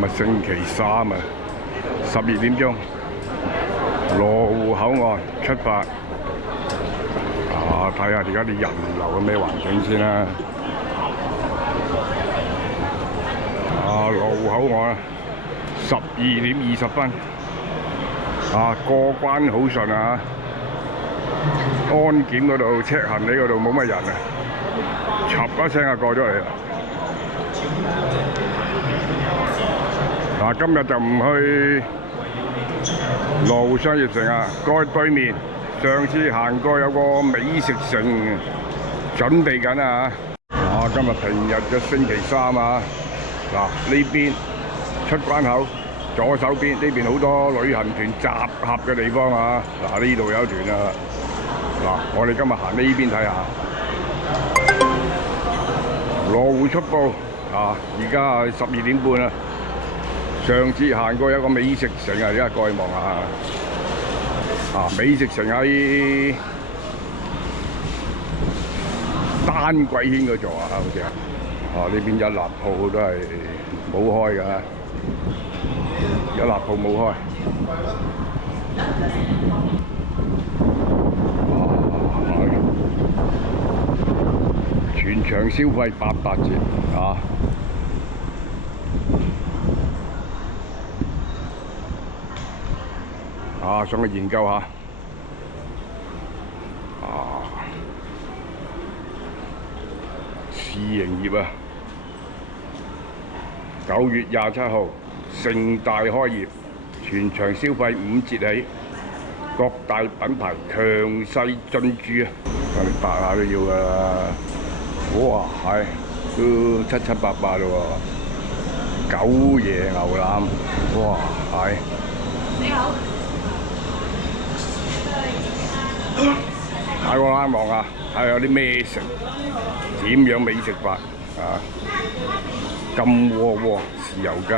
今日星期三啊，12點鐘，羅湖口岸出發。睇下而家啲人流嘅咩環境先啦。羅湖口岸12點20分。過關好順啊！安檢嗰度 check 行李嗰度冇乜人啊，嚓一聲就過咗嚟啦。今日就唔去羅湖商業城啊，過去對面。上次行過有個美食城，準備緊啊！今日平日嘅星期三啊，呢邊出關口左手邊呢邊好多旅行團集合嘅地方啊！呢度有一團啊！我哋今日行呢邊睇下。羅湖速報而家係12點半啦。上次行過有個美食城啊，而家過去望下。美食城喺丹桂軒嗰座好似呢邊一立鋪都係冇開㗎，一立鋪冇開。全場消費88折上去研究下。試營業啊！9月27號盛大開業，全場消費5折起，各大品牌強勢進駐啊！我哋8下都要㗎啦。哇，都七七八八嘞喎！九爺牛腩，哇，你好。睇我啱望下，睇下有啲咩食，點樣美食法金窩窩豉油雞，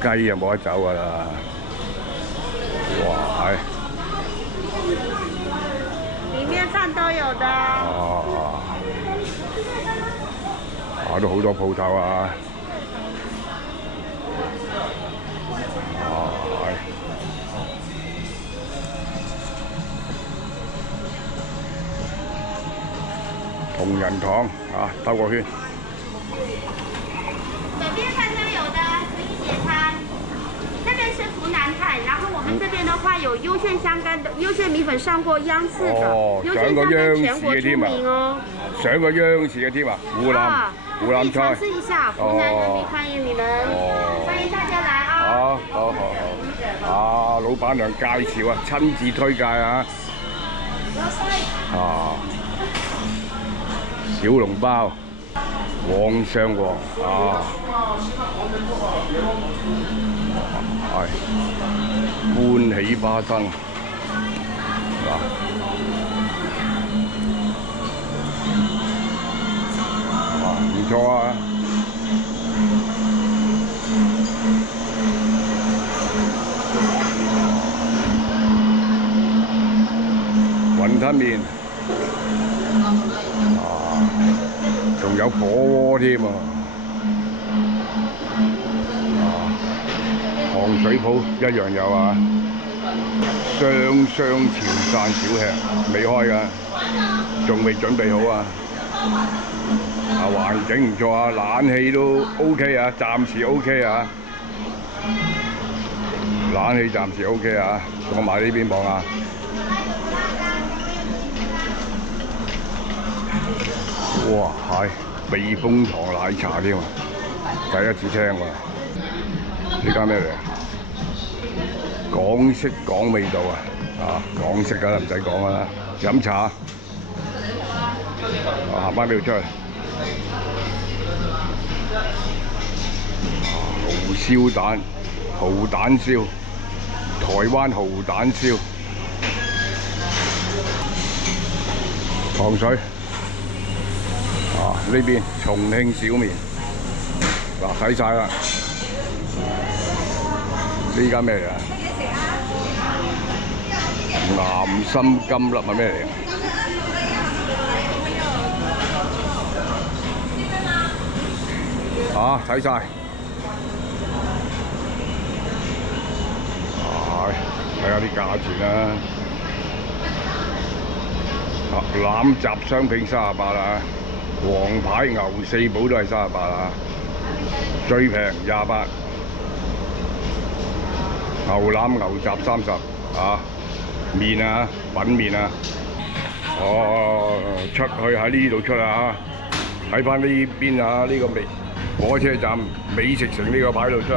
雞就冇得走㗎啦！哇，裡面飯都有的。都好多鋪頭啊！同仁堂兜個圈。左邊飯都有的，可以點餐。這邊是湖南菜，然後我們這邊的話有優炫香乾的，優炫米粉上過央視的，優炫香乾全國出名哦。上過央視嘅添啊！湖南菜。可以嘗試一下，湖南人民歡迎你們，歡迎大家來啊！好。老闆娘介紹親自推介小籠包，黃上黃歡喜花生唔錯啊！雲吞麵。仲有火鍋添啊！糖水鋪一樣有啊！雙雙潮汕小吃未開㗎，仲未準備好啊！環境唔錯啊，冷氣都 OK 啊，暫時 OK 啊！冷氣暫時 OK 啊！過埋呢邊望下。哇，避風塘奶茶添啊！第一次聽喎，呢間咩嚟啊？港式港味道港式㗎啦，唔使講㗎啦。飲茶，行翻呢度出去。蠔燒蛋、蠔蛋燒，台灣蠔蛋燒，糖水。呢邊重慶小麵，睇晒啦。呢間咩嚟啊？南深金粒係咩嚟啊？睇晒。睇下啲價錢啦。攬閘雙拼38啦，黃牌牛4寶都係38啦，最平28。牛腩牛雜30啊，麵啊品麵啊，出去喺呢度出啊，喺翻呢邊啊呢個火車站美食城呢個牌度出去，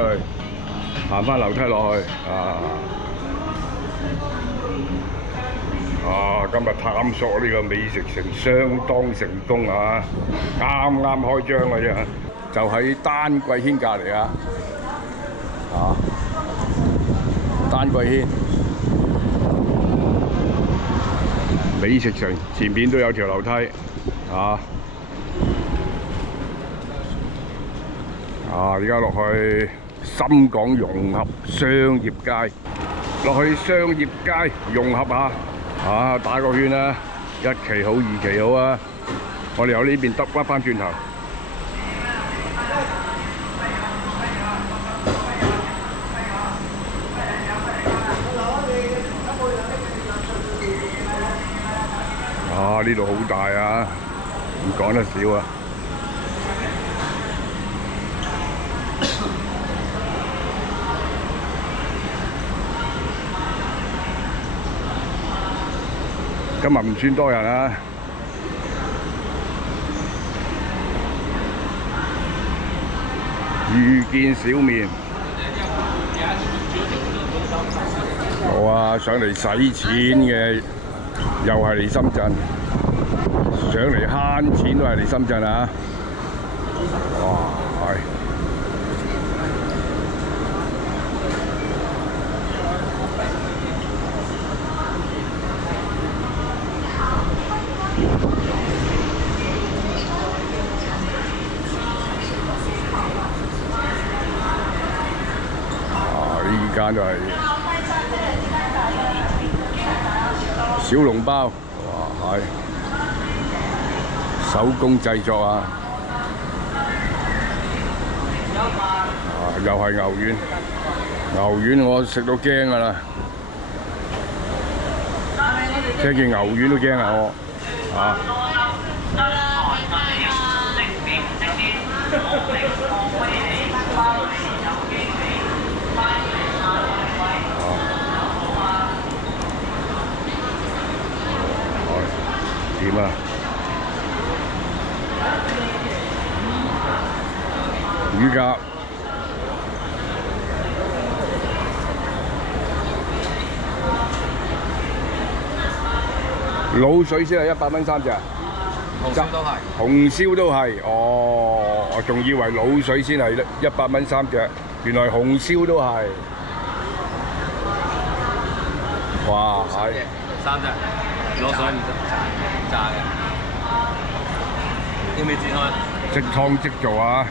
行翻樓梯落去今日探索呢個美食城相當成功啊！啱啱開張嘅啫，就喺丹桂軒隔離啊！丹桂軒美食城前面都有條樓梯而家落去深港融合商業街，落去商業街融合下。打個圈啦，一期好，二期好啊！我哋由呢邊得翻轉頭。呢度好大啊，唔講得少啊！今日唔算多人啊，遇見小面，上嚟使錢嘅，又係嚟深圳，上嚟慳錢都係嚟深圳啊！呢間就係小籠包，手工製作啊！又係牛丸，牛丸我食到驚㗎啦，聽見牛丸都驚啊我點啊？魚夾滷水先係100蚊3隻，紅燒都係。紅燒都係，我仲以為滷水先係100蚊3隻，原來紅燒都係。哇，係3隻，攞水唔得，炸嘅。要唔要剪開？即湯即做啊！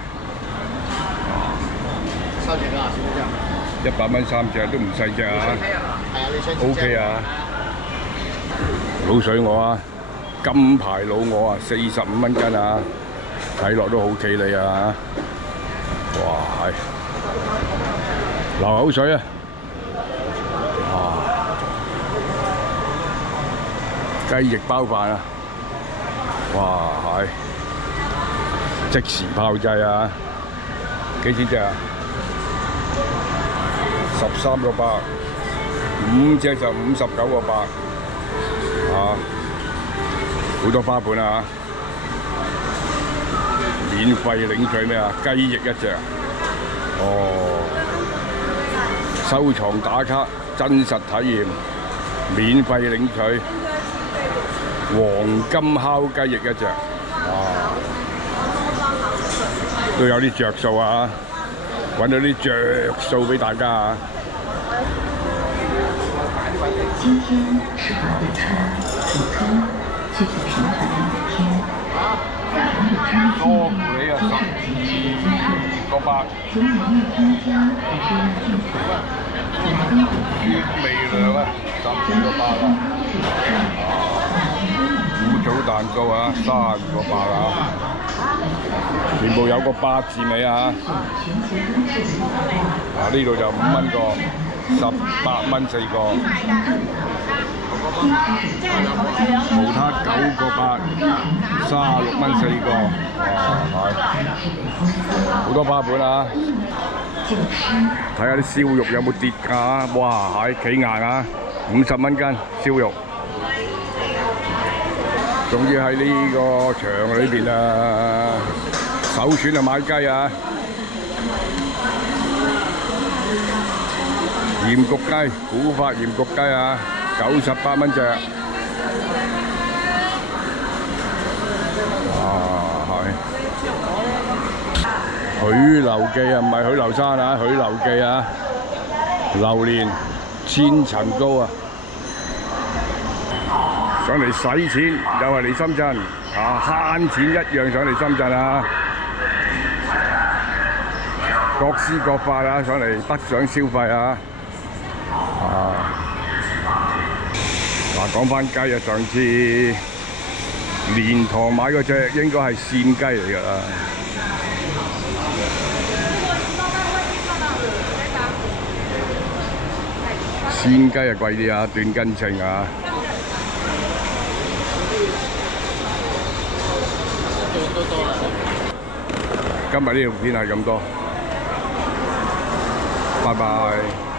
收錢啦，少少100蚊3隻都唔細隻啊！係啊，你想 OK 啊！滷水鵝金牌老鵝45蚊斤啊！睇落都好企理啊！哇，係流口水啊！雞翼包飯啊！哇，係即時炮製啊！幾錢隻啊？13個8，5隻就59個8，好多花盤啊！免費領取咩啊？雞翼1隻，收藏打卡真實體驗，免費領取黃金烤雞翼1隻，都有啲着數啊！揾到啲着數俾大家啊！今天吃好的餐，请出，谢谢平台聊天。多你啊，12個8。请您添加或是用进口。微涼啊，12個8啊。古早蛋糕啊，30個8啊。全部有個8字尾啊！呢度就5蚊個。18蚊4個。無撻9個8， 36蚊4個。哇，係好多花盤啊！睇下啲燒肉有冇跌啊！哇，係企硬啊！50蚊斤燒肉，仲要喺呢個場裏邊啊，首選啊買雞啊！鹽焗雞，古法鹽焗雞啊，98蚊隻。哇，係許留記啊，唔係許留山啊，許留記啊，榴蓮千層糕啊，上嚟使錢又係嚟深圳啊，慳錢一樣上嚟深圳啊！各施各法啊，上嚟北上消費啊！嗱，講翻雞啊，上次蓮塘買嗰隻應該係鮮雞嚟㗎啦。鮮雞啊貴啲啊，斷斤稱啊！今日呢條片係咁多，拜拜。